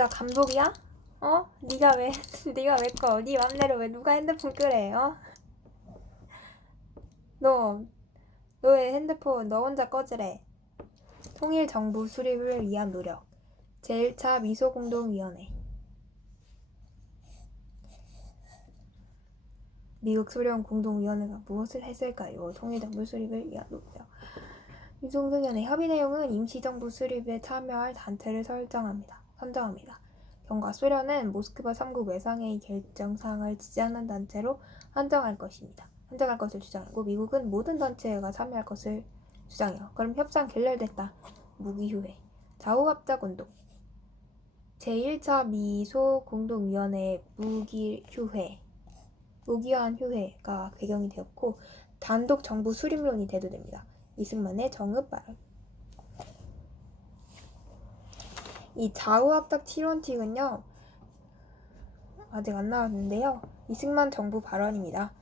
네가 감독이야? 네가 왜 네가 왜 꺼? 네 맘대로 왜 누가 핸드폰 끄래? 너의 핸드폰 너 혼자 꺼지래. 통일 정부 수립을 위한 노력. 제1차 미소공동위원회. 미국 소련 공동위원회가 무엇을 했을까요? 통일 정부 수립을 위한 노력. 미소공동위원회 협의 내용은 임시정부 수립에 참여할 단체를 선정합니다. 경과 소련은 모스크바 3국 외상회의 결정사항을 지지하는 단체로 한정할 것을 주장하고 미국은 모든 단체가 참여할 것을 주장해요. 그럼 협상 결렬됐다. 무기휴회. 좌우합작운동. 제1차 미소공동위원회의 무기한 휴회가 배경이 되었고 단독 정부 수립론이 대두됩니다. 이승만의 정읍 발언. 이 좌우합작 7원칙은요 아직 안 나왔는데요. 이승만 정부 발언입니다.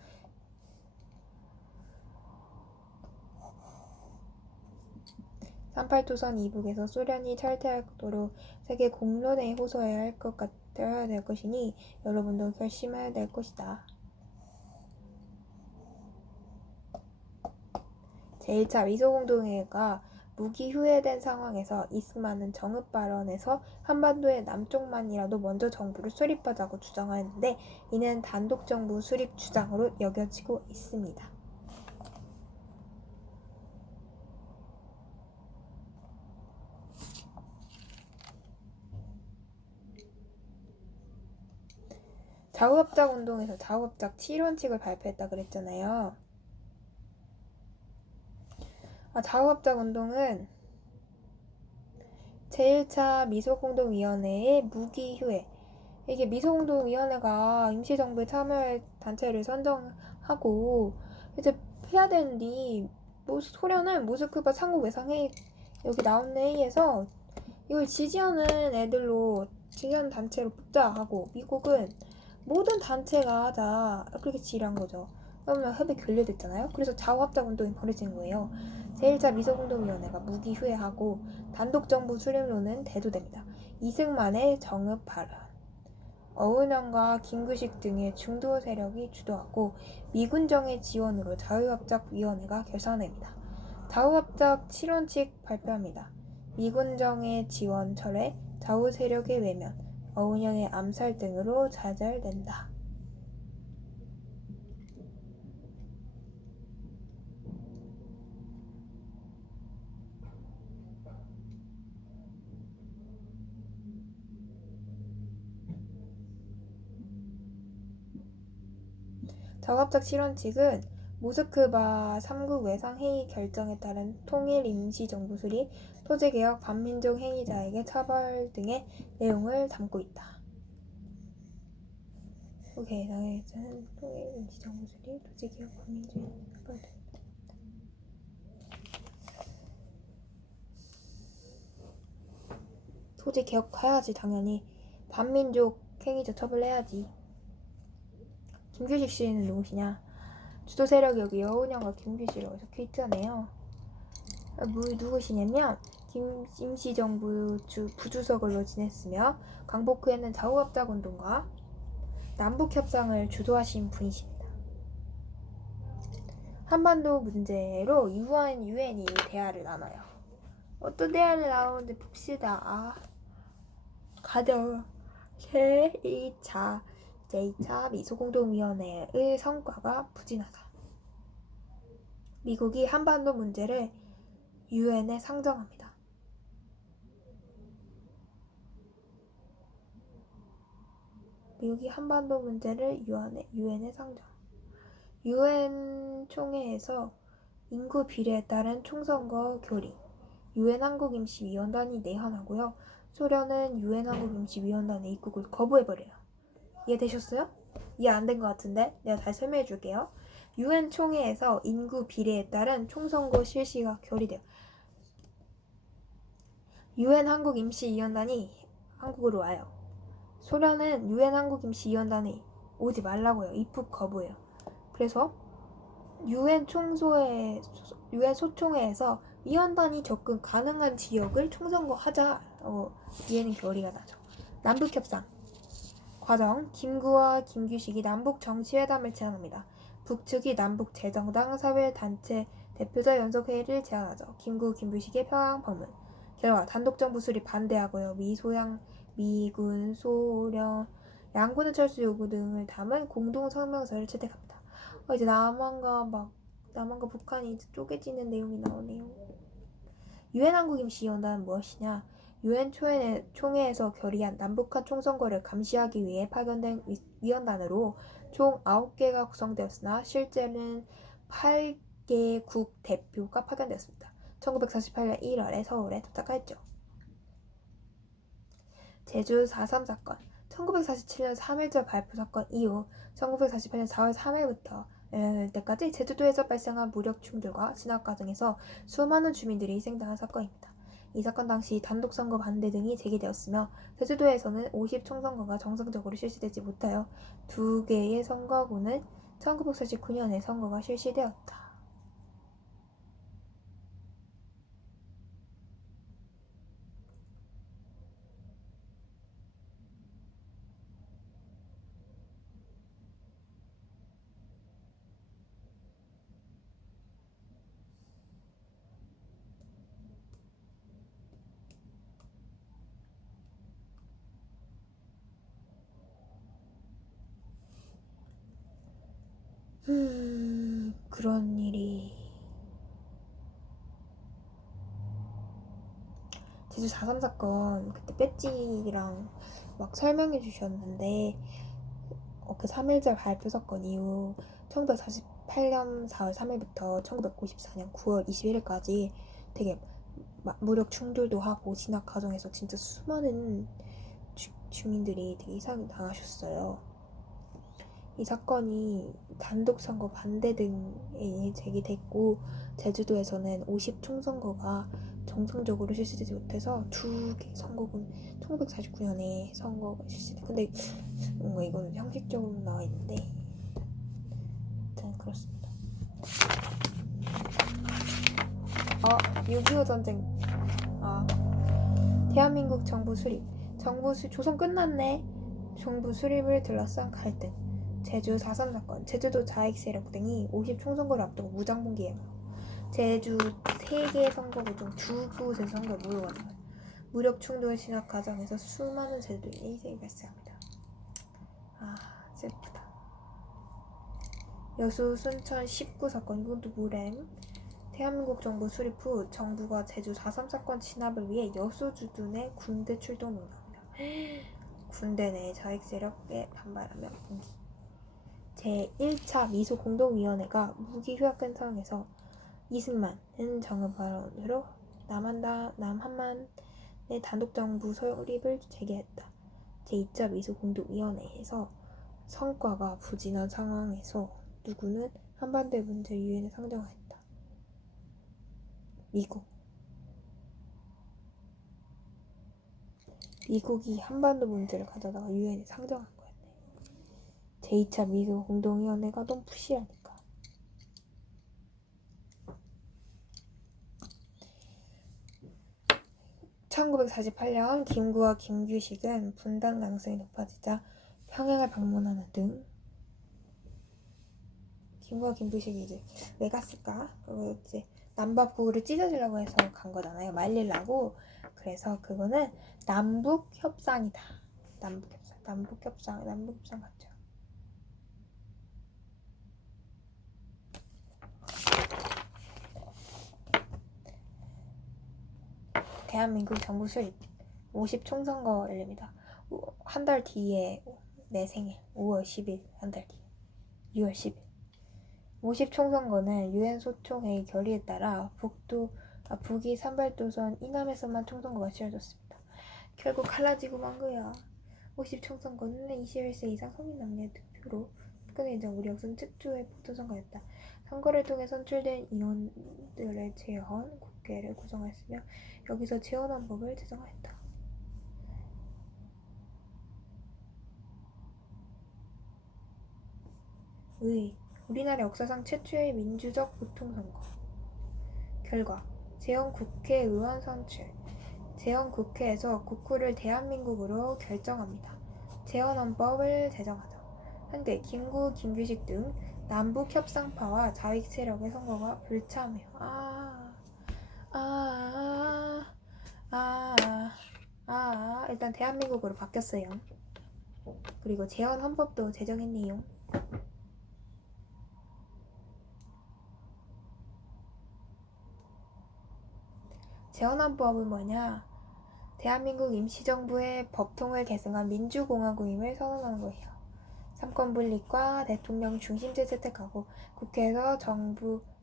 (38도선) 이북에서 소련이 철퇴하도록 세계 공론회에 호소해야 될 것이니 여러분도 결심해야 될 것이다. 제1차 미소공동회가 무기 휴회된 상황에서 이승만은 정읍 발언에서 한반도의 남쪽만이라도 먼저 정부를 수립하자고 주장하였는데 이는 단독 정부 수립 주장으로 여겨지고 있습니다. 좌우합작 운동에서 좌우합작 7원칙을 발표했다 그랬잖아요. 좌우합작 운동은 제1차 미소공동위원회의 무기휴회. 이게 미소공동위원회가 임시정부에 참여할 단체를 선정하고 이제 해야 되는데 소련은 모스크바 3국 외상회의 여기 나온 회의에서 이걸 지지하는 단체로 뽑자 하고 미국은 모든 단체가 하자 그렇게 지휘한 거죠. 그러면 협의 결렬됐잖아요. 그래서 좌우합작 운동이 벌어진 거예요. 제1차 미소공동위원회가 무기 휴회하고 단독정부 수립론은 대두됩니다. 이승만의 정읍 발언. 어은영과 김구식 등의 중도 세력이 주도하고 미군정의 지원으로 좌우합작위원회가 결성됩니다. 좌우합작 7원칙 발표합니다. 미군정의 지원 철회, 좌우 세력의 외면, 어은영의 암살 등으로 좌절된다. 좌우합작 7원칙은 모스크바 3국 외상회의 결정에 따른 통일 임시정부 수립, 토지개혁, 반민족 행위자에게 처벌 등의 내용을 담고 있다. 통일 임시정부 수립, 토지개혁, 반민족 행위자에게 처벌 등. 토지개혁해야지 당연히. 반민족 행위자 처벌해야지. 김규식 씨는 누구시냐? 주도 세력이 여기 여운형과 김규식이라고 적혀있잖아요. 누구시냐면 임시정부 부주석으로 지냈으며 광복 후에는 좌우합작운동과 남북협상을 주도하신 분이십니다. 한반도 문제로 유엔이 대화를 나눠요. 어떤 대화를 나오는지 봅시다. 가령 제2차 미소공동위원회의 성과가 부진하다. 미국이 한반도 문제를 유엔에 상정합니다. 미국이 한반도 문제를 유엔에 상정. 유엔 총회에서 인구 비례에 따른 총선거 교리. 유엔 한국임시위원단이 내한하고요. 소련은 유엔 한국임시위원단의 입국을 거부해버려요. 이해되셨어요? 이해 안 된 것 같은데 내가 다시 설명해 줄게요. 유엔 총회에서 인구 비례에 따른 총선거 실시가 결의돼요. 유엔 한국임시위원단이 한국으로 와요. 소련은 유엔 한국임시위원단이 오지 말라고 해요. 입국 거부해요. 그래서 유엔 소총회에서 위원단이 접근 가능한 지역을 총선거하자. 유엔은 결의가 나죠. 남북협상 과정. 김구와 김규식이 남북 정치회담을 제안합니다. 북측이 남북 재정당 사회단체 대표자 연석회의를 제안하죠. 김구, 김규식의 평양 방문. 결과 단독정부 수립 반대하고요. 미군, 소련, 양군의 철수 요구 등을 담은 공동성명서를 채택합니다. 이제 남한과 북한이 이제 쪼개지는 내용이 나오네요. 유엔 한국임시위원단은 무엇이냐? 유엔 총회에서 결의한 남북한 총선거를 감시하기 위해 파견된 위원단으로 총 9개가 구성되었으나 실제는 8개국 대표가 파견되었습니다. 1948년 1월에 서울에 도착했죠. 제주 4.3 사건 1947년 3.1절 발표 사건 이후 1948년 4월 3일부터 때까지 제주도에서 발생한 무력 충돌과 진압 과정에서 수많은 주민들이 희생당한 사건입니다. 이 사건 당시 단독선거 반대 등이 제기되었으며 제주도에서는 50총선거가 정상적으로 실시되지 못하여 2개의 선거구는 1949년에 선거가 실시되었다. 그런 일이 제주 4.3 사건 그때 배지랑 막 설명해 주셨는데 그 3.1절 발표 사건 이후 1948년 4월 3일부터 1954년 9월 21일까지 되게 무력 충돌도 하고 진압 과정에서 진짜 수많은 주민들이 되게 희생을 당하셨어요. 이 사건이 단독선거 반대 등에 제기됐고 제주도에서는 50총선거가 정상적으로 실시되지 못해서 2개 선거군 1949년에 선거가 실시돼. 근데 뭔가 이거는 형식적으로 나와 있는데 아무튼 그렇습니다. 6.25 전쟁. 대한민국 정부 수립. 조선 끝났네. 정부 수립을 둘러싼 갈등. 제주 4.3 사건. 제주도 좌익 세력 등이 50 총선거를 앞두고 무장봉기해요. 제주 3개 선거구 중 2곳의 선거에 몰려가는 거예요. 무력 충돌 진압 과정에서 수많은 제주도인의 희생이 발생합니다. 슬프다. 여수 순천 19 사건. 이것도 무렘. 대한민국 정부 수립 후 정부가 제주 4.3 사건 진압을 위해 여수 주둔의 군대 출동 명령합니다. 군대 내 좌익 세력에 반발하며 봉기. 제1차 미소공동위원회가 무기 휴학된 상황에서 이승만은 정의 발언으로 남한만의 단독정부 설립을 제기했다. 제2차 미소공동위원회에서 성과가 부진한 상황에서 누구는 한반도의 문제를 유엔에 상정했다. 미국이 한반도 문제를 가져다가 유엔에 상정한 거였네. 제2차 미소 공동위원회가 너무 푸시하니까. (1948년) 김구와 김규식은 분단 가능성이 높아지자 평양을 방문하는 등. 김구와 김규식이 이제 왜 갔을까? 그리고 이제 남북부를 찢어지려고 해서 간 거잖아요. 말리려고. 그래서 그거는 남북협상이다. 남북협상 같죠. 대한민국 정부 수립 50 총선거 열립니다. 한 달 뒤에 내 생일 5월 10일 한 달 뒤 6월 10일 50 총선거는 유엔 소총회의 결의에 따라 북이 산발도선 이남에서만 총선거가 치러졌습니다. 결국 갈라지고 만 거야. 50 총선거는 21세 이상 성인 남녀 득표로 특권을 인정 우리 역사상 최초의 보통선거였다. 선거를 통해 선출된 인원들을 제헌 국회를 구성하였으며 여기서 제헌한 법을 제정하였다. 우리나라 역사상 최초의 민주적 보통선거. 결과 제헌 국회의원 선출. 재헌국회에서 국호를 대한민국으로 결정합니다. 재헌헌법을 제정하죠. 한때 김구, 김규식 등 남북 협상파와 좌익 세력의 선거가 불참해요. 일단 대한민국으로 바뀌었어요. 그리고 재헌헌법도 제정했네요. 재헌헌법은 뭐냐? 대한민국 임시정부의 법통을 계승한 민주공화국임을 선언하는 거예요. 삼권분립과 대통령 중심제 채택하고 국회에서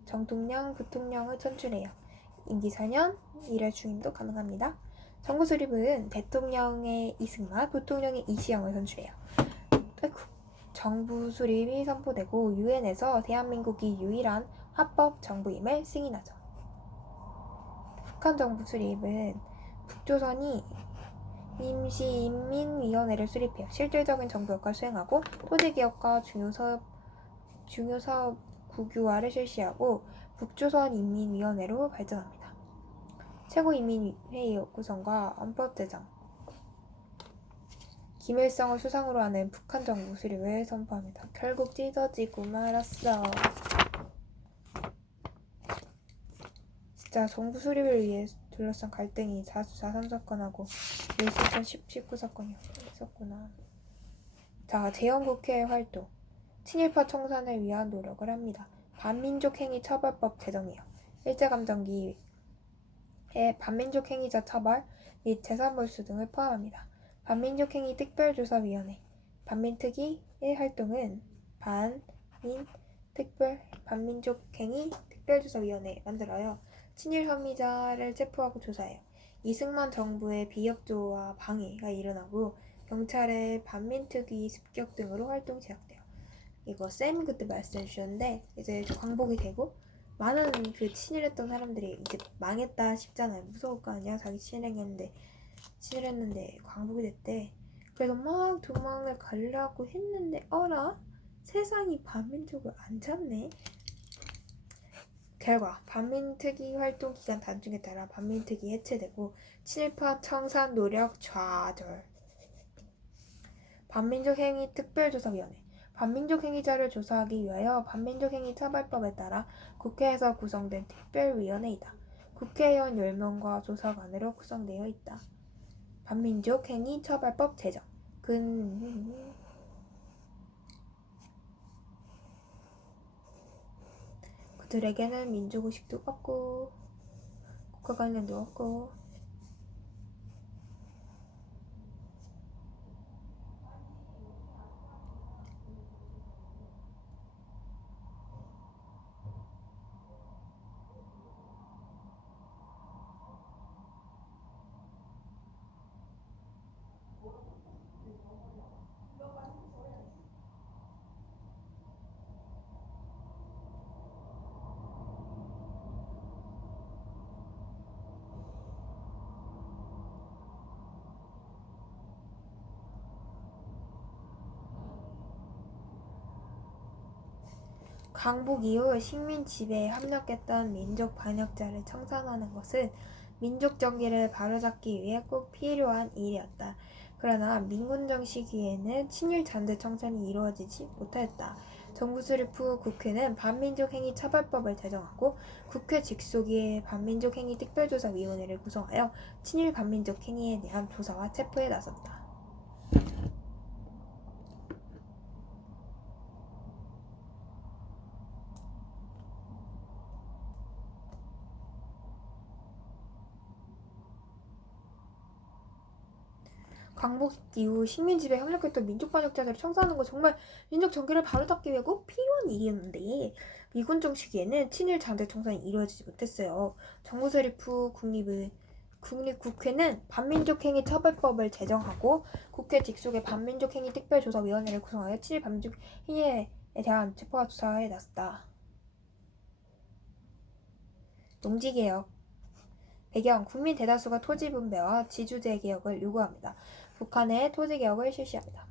정통령, 부통령을 선출해요. 임기 4년, 1회 중임도 가능합니다. 정부 수립은 대통령의 이승만, 부통령의 이시영을 선출해요. 정부 수립이 선포되고 유엔에서 대한민국이 유일한 합법 정부임을 승인하죠. 북한 정부 수립은 북조선이 임시인민위원회를 수립해요. 실질적인 정부 역할을 수행하고 토지개혁과 중요사업 국유화를 실시하고 북조선인민위원회로 발전합니다. 최고인민회의 구성과 헌법 제정, 김일성을 수상으로 하는 북한 정부 수립을 선포합니다. 결국 찢어지고 말았어. 진짜 정부 수립을 위해 둘러싼 갈등이 4.3 사건하고 밀수천 19사건이 있었구나. 자, 재헌국회 활동. 친일파 청산을 위한 노력을 합니다. 반민족 행위 처벌법 제정이요. 일제감정기에 반민족 행위자 처벌 및 재산몰수 등을 포함합니다. 반민족행위 특별조사위원회 반민특위의 활동은 반민족행위 특별조사위원회 만들어요. 친일 혐의자를 체포하고 조사해요. 이승만 정부의 비협조와 방해가 일어나고 경찰의 반민특위 습격 등으로 활동 제약돼요. 이거 쌤 그때 말씀해 주셨는데 이제 광복이 되고 많은 그 친일했던 사람들이 이제 망했다 싶잖아요. 무서울 거 아니야. 자기 친일했는데 광복이 됐대. 그래서 막 도망을 가려고 했는데 어라? 세상이 반민족을 안 잡네. 결과 반민특위 활동 기간 단축에 따라 반민특위 해체되고 친일파 청산 노력 좌절. 반민족행위 특별조사위원회 반민족행위자를 조사하기 위하여 반민족행위처벌법에 따라 국회에서 구성된 특별위원회이다. 국회의원 10명과 조사관으로 구성되어 있다. 반민족행위처벌법 제정 그들에게는 민족의식도 없고 국가관념도 없고 광복 이후 식민 지배에 합력했던 민족 반역자를 청산하는 것은 민족 정기를 바로잡기 위해 꼭 필요한 일이었다. 그러나 민군정 시기에는 친일 잔재 청산이 이루어지지 못하였다. 정부 수립 후 국회는 반민족행위처벌법을 제정하고 국회 직속의 반민족행위특별조사위원회를 구성하여 친일 반민족 행위에 대한 조사와 체포에 나섰다. 광복 이후 식민 지배에 협력했던 민족 반역자들을 청산하는 건 정말 민족 정기를 바로잡기 위해 꼭 필요한 일이었는데 미군정 시기에는 친일 잔재 청산이 이루어지지 못했어요. 정부 수립 후 국립국회는 반민족행위 처벌법을 제정하고 국회 직속의 반민족행위 특별조사위원회를 구성하여 친일 반민족 행위에 대한 체포와 조사에 나섰다. 농지개혁 배경 국민 대다수가 토지 분배와 지주 재개혁을 요구합니다. 북한의 토지개혁을 실시합니다.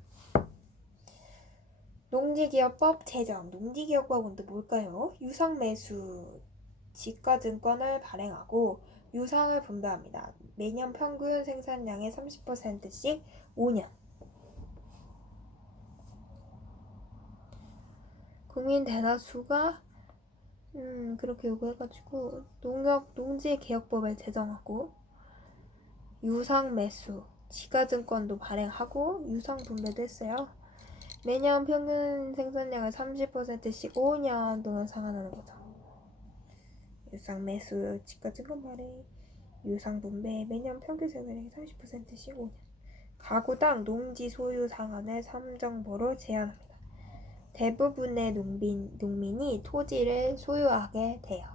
농지기업법 제정. 농지기업법은 또 뭘까요? 유상매수 지가증권을 발행하고 유상을 분배합니다. 매년 평균 생산량의 30%씩 5년. 국민 대다수가 그렇게 요구해가지고 농지개혁법을 제정하고 유상 매수, 지가증권도 발행하고 유상 분배도 했어요. 매년 평균 생산량을 30%씩 5년 동안 상환하는 거죠. 유상 매수, 지가증권 발행, 유상 분배, 매년 평균 생산량의 30%씩 5년. 가구당 농지 소유 상한을 3정보로 제한합니다. 대부분의 농민이 토지를 소유하게 돼요.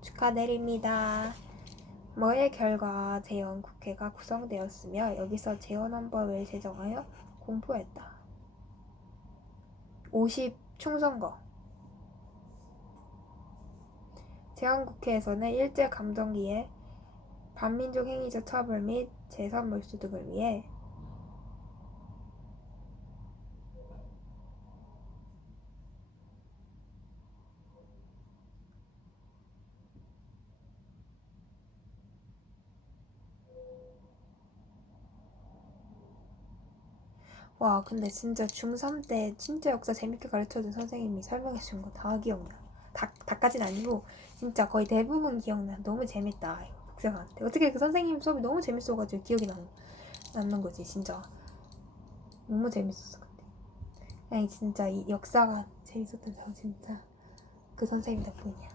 축하드립니다. 뭐의 결과 재헌국회가 구성되었으며 여기서 재헌헌법을 제정하여 공포했다. 50 총선거. 재헌국회에서는 일제감정기에 반민족 행위적 처벌 및 재산 몰수 등을 위해 와 근데 진짜 중3 때 진짜 역사 재밌게 가르쳐준 선생님이 설명해준 거 다 기억나. 다까진 아니고 진짜 거의 대부분 기억나. 너무 재밌다. 복생한테 어떻게 그 선생님 수업이 너무 재밌어가지고 기억이 남는 거지. 진짜 너무 재밌었어. 그때 아니 진짜 이 역사가 재밌었던 점 진짜 그 선생님 덕분이야.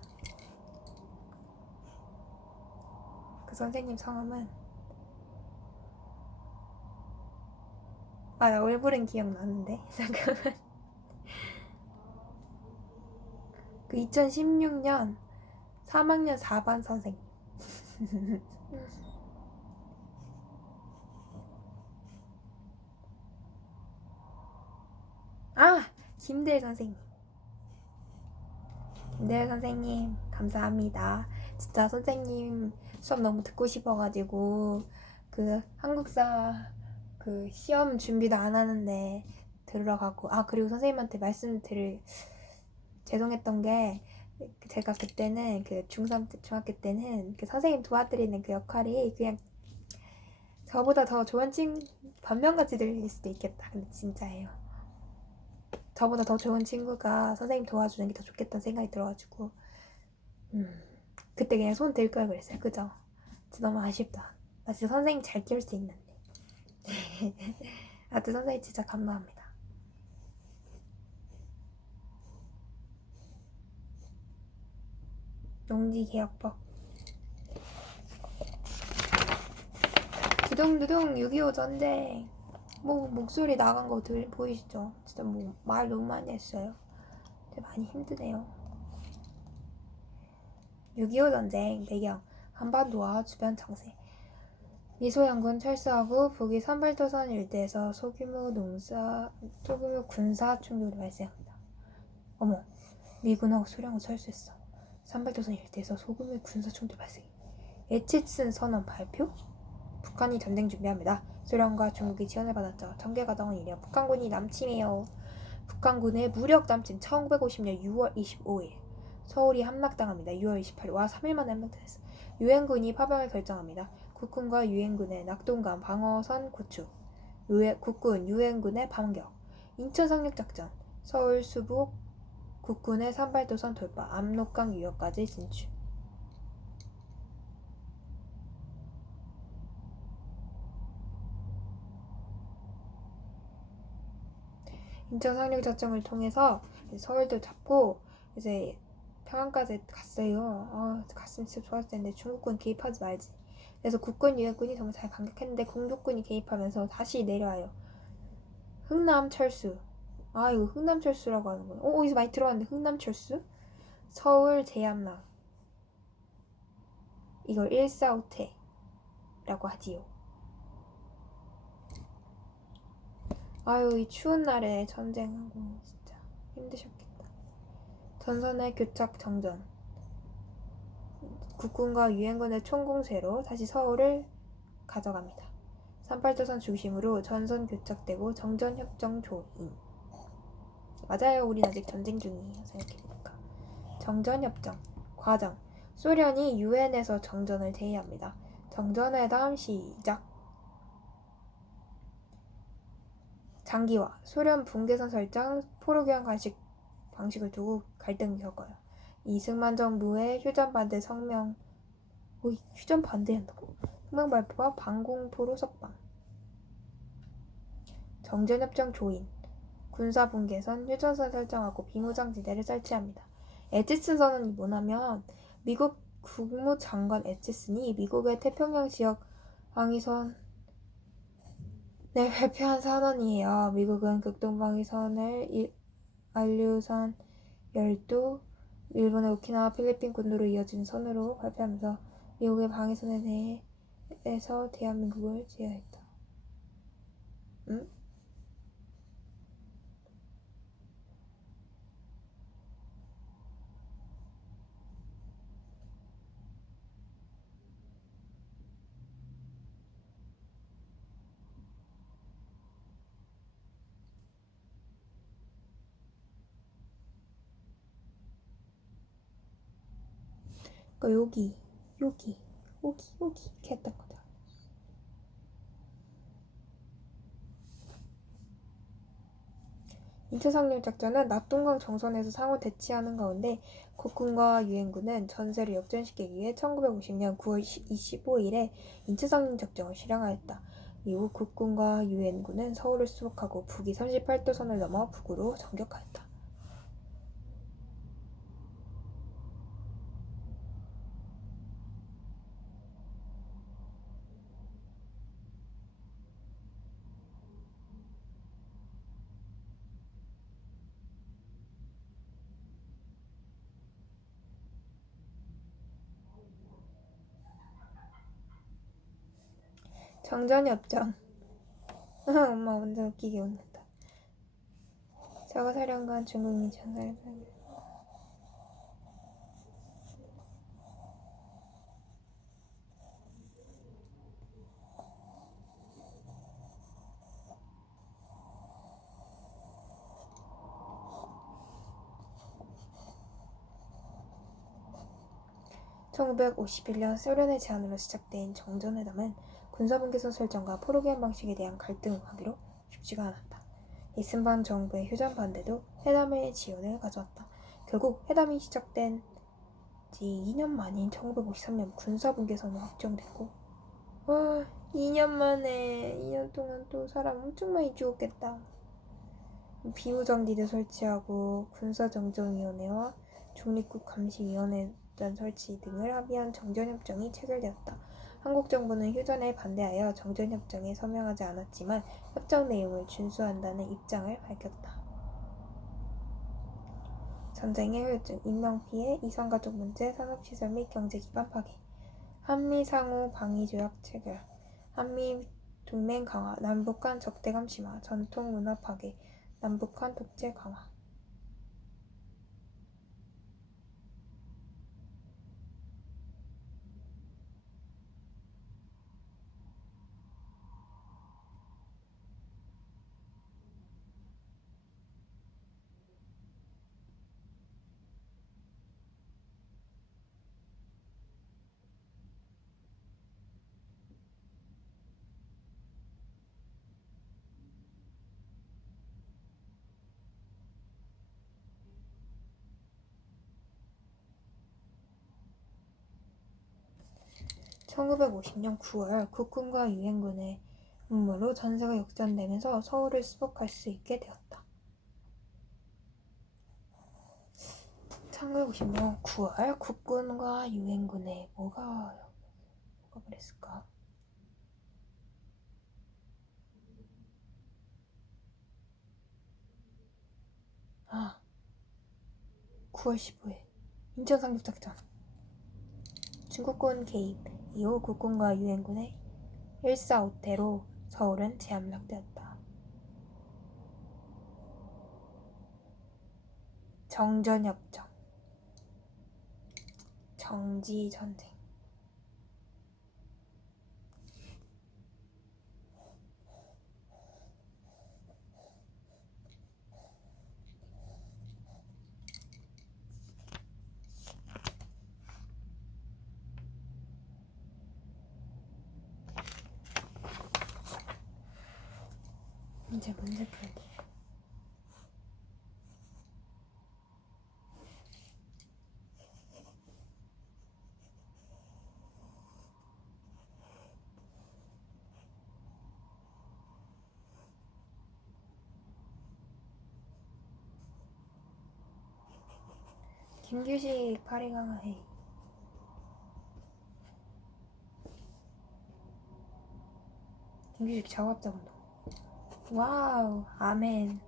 그 선생님 성함은 나 얼굴은 기억나는데 잠깐만. 그 2016년 3학년 4반 선생님. 김대일 선생님. 김대일 선생님 감사합니다. 진짜 선생님 수업 너무 듣고 싶어가지고 그 한국사 그 시험 준비도 안 하는데 들으러 가고 그리고 선생님한테 말씀드릴 죄송했던 게 제가 그때는 그 중3 때 중학교 때는 그 선생님 도와드리는 그 역할이 그냥 저보다 더 좋은 반면같이 들릴 수도 있겠다. 근데 진짜예요. 저보다 더 좋은 친구가 선생님 도와주는 게 더 좋겠다는 생각이 들어가지고 그때 그냥 손 들 걸 그랬어요. 그죠? 진짜 너무 아쉽다. 나 진짜 선생님 잘 키울 수 있는데. 하여튼 선생님 진짜 감사합니다. 농지개혁법. 두둥두둥 6.25 전쟁. 목소리 나간 거 보이시죠? 진짜 말 너무 많이 했어요. 진짜 많이 힘드네요. 6.25 전쟁 배경 한반도와 주변 정세. 미소양군 철수하고 북위 산발도선 일대에서 소규모 군사 충돌이 발생합니다. 어머, 미군하고 소련하고 철수했어. 산발도선 일대에서 소규모 군사 충돌 발생. 에치슨 선언 발표? 북한이 전쟁 준비합니다. 소련과 중국이 지원을 받았죠. 전개과정은 이래요. 북한군이 남침해요. 북한군의 무력 남침 1950년 6월 25일 서울이 함락당합니다. 6월 28일 와 3일 만에 함락당했어. 유엔군이 파병을 결정합니다. 국군과 유엔군의 낙동강 방어선 구축, 국군 유엔군의 반격, 인천 상륙작전, 서울 수복 국군의 산발도선 돌파, 압록강 유역까지 진출. 인천 상륙작전을 통해서 서울도 잡고 이제 평안까지 갔어요. 갔으면 진짜 좋았을 텐데 중국군 개입하지 말지. 그래서 국군 유엔군이 정말 잘 반격했는데 공격군이 개입하면서 다시 내려와요. 흥남철수. 이거 흥남철수라고 하는구나. 어디서 많이 들어봤는데 흥남철수? 서울 제암락. 이걸 일사후퇴라고 하지요. 이 추운 날에 전쟁하고 진짜 힘드셨겠다. 전선의 교착 정전. 국군과 유엔군의 총공세로 다시 서울을 가져갑니다. 38도선 중심으로 전선 교착되고 정전협정 조인. 맞아요. 우린 아직 전쟁 중이에요. 생각해보니까. 정전협정. 과정. 소련이 유엔에서 정전을 제의합니다. 정전회담 시작. 장기화. 소련 분계선 설정, 포로교환 관식 방식을 두고 갈등을 겪어요. 이승만 정부의 휴전 반대 성명, 휴전 반대한다고? 성명 발표와 방공포로 석방. 정전협정 조인. 군사 분계선, 휴전선 설정하고 비무장지대를 설치합니다. 에치슨 선언이 뭐냐면 미국 국무장관 에치슨이 미국의 태평양 지역 방위선을 발표한 선언이에요. 미국은 극동방위선을 알류산 열도, 일본의 오키나와 필리핀 군도로 이어지는 선으로 발표하면서 미국의 방위선에 대해서 대한민국을 제어했다. 응? 그러니까 여기 이렇게 했던 거죠. 인체상륙 작전은 낙동강 정선에서 상호 대치하는 가운데 국군과 유엔군은 전세를 역전시키기 위해 1950년 9월 25일에 인체상륙 작전을 실행하였다. 이후 국군과 유엔군은 서울을 수복하고 북위 38도선을 넘어 북으로 전격하였다. 정전협정. 엄마 완전 웃기게 웃는다. 사과사령관 중국민 전사를 1951년 소련의 제안으로 시작된 정전회담은 군사분계선 설정과 포로기한 방식에 대한 갈등을 하기로 쉽지가 않았다. 이승만 정부의 휴전 반대도 회담의 지연을 가져왔다. 결국 회담이 시작된 지 2년 만인 1953년 군사분계선이 확정됐고 2년 만에 2년 동안 또 사람 엄청 많이 죽었겠다. 비무장지대 설치하고 군사정전위원회와 중립국 감시위원회 설치 등을 합의한 정전협정이 체결되었다. 한국 정부는 휴전에 반대하여 정전협정에 서명하지 않았지만 협정 내용을 준수한다는 입장을 밝혔다. 전쟁의 후유증, 인명피해, 이산가족 문제, 산업시설 및 경제기반 파괴, 한미 상호 방위조약 체결, 한미 동맹 강화, 남북한 적대감 심화, 전통문화 파괴, 남북한 독재 강화. 1950년 9월 국군과 유엔군의 음모로 전세가 역전되면서 서울을 수복할 수 있게 되었다. 1950년 9월 국군과 유엔군의 뭐가 그랬을까? 9월 15일 인천상륙작전. 중국군 개입 이후 국군과 유엔군의 1.4.5대로 서울은 재함락되었다. 정전협정. 정지전쟁. 문제 풀기. 김규식 8위 강화해. 김규식 좌우합작 운동. 와우, 아멘.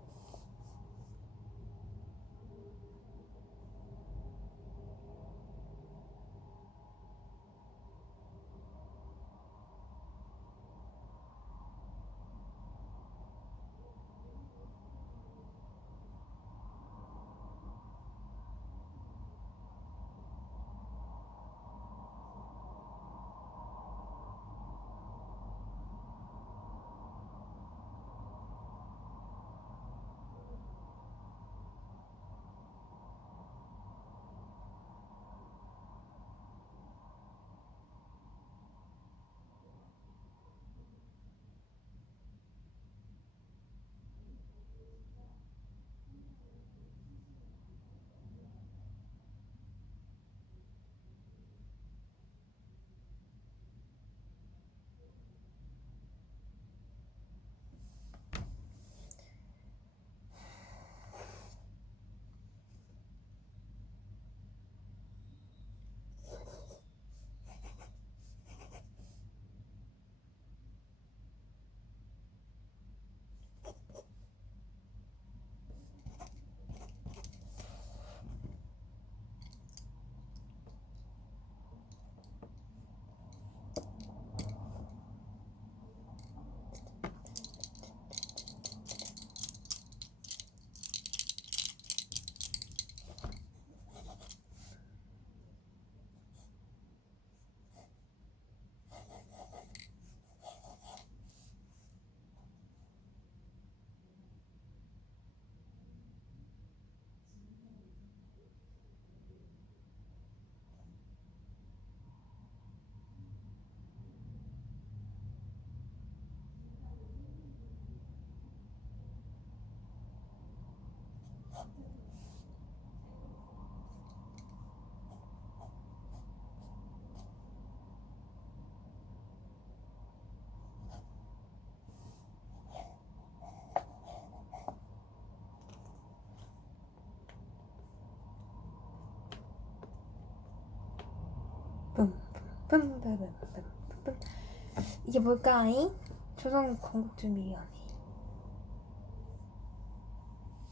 이게 뭘까잉? 조선 건국준비위원회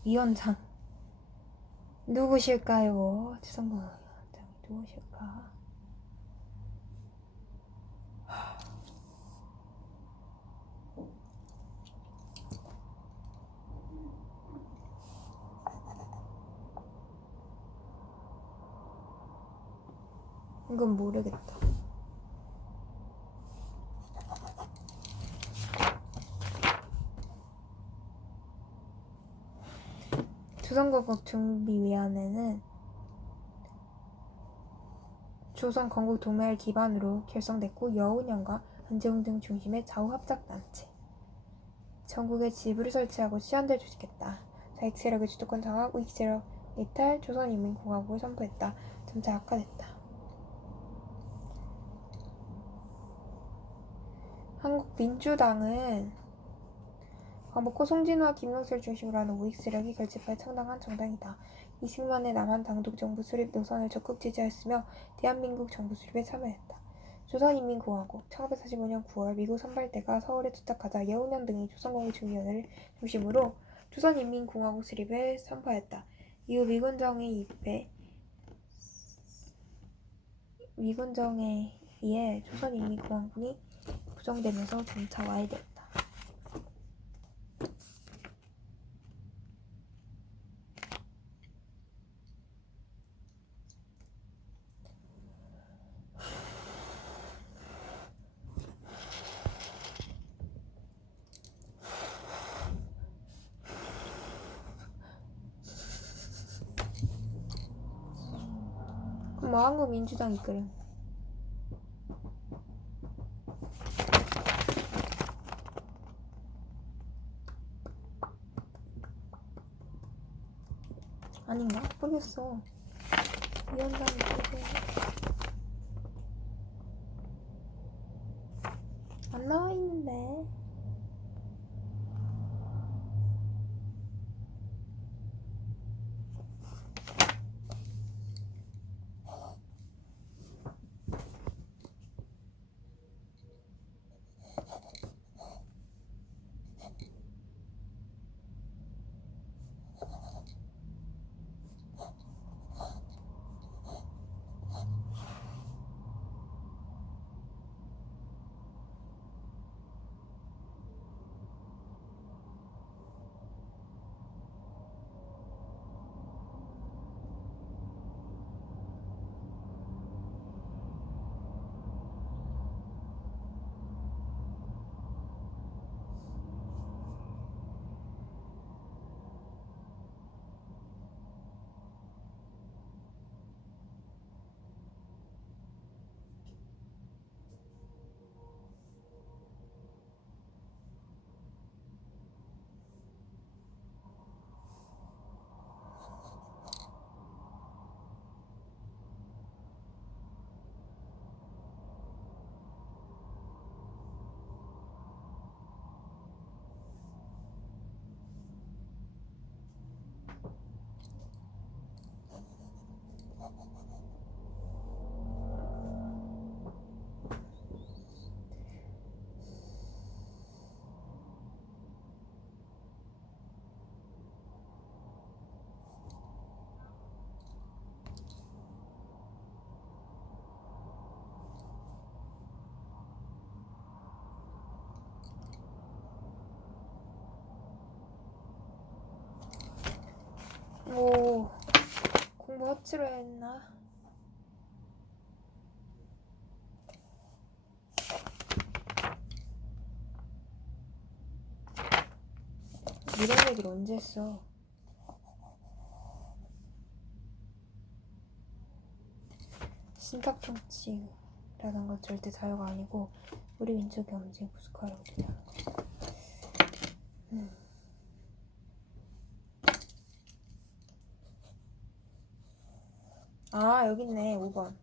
위원장 누구실까요? 조선 건국위원장이 누구실까? 이건 모르겠다. 조선건국준비위원회는 조선 건국 동맹을 기반으로 결성됐고 여운형과 안재홍 등 중심의 좌우합작단체. 전국에 지부를 설치하고 치안대를 조직했다. 좌익세력의 주도권 장악, 우익세력 이탈, 조선인민공화국을 선포했다. 점차 악화됐다. 한국민주당은 광복호 송진우와 김영수를 중심으로 하는 우익세력이 결집하여 창당한 정당이다. 이승만의 남한 단독정부 수립 노선을 적극 지지하였으며 대한민국 정부 수립에 참여했다. 조선인민공화국 1945년 9월 미국 선발대가 서울에 도착하자 여운형 등이 조선건국준비위원회를 중심으로 조선인민공화국 수립을 선포하였다. 이후 미군정에 의해 조선인민공화국이 부정되면서 점차 와해되었다. 그럼 뭐 한국민주당 이끌음. 아닌가? 모르겠어. 위원장이 안 나와 있는데. 오, 공부 허치로 했나? 이런 얘기를 언제 했어? 신탁정치라는 건 절대 자유가 아니고 우리 민족의 언제 부숙하려고 드냐는 거야. 아, 여기 있네. 5번.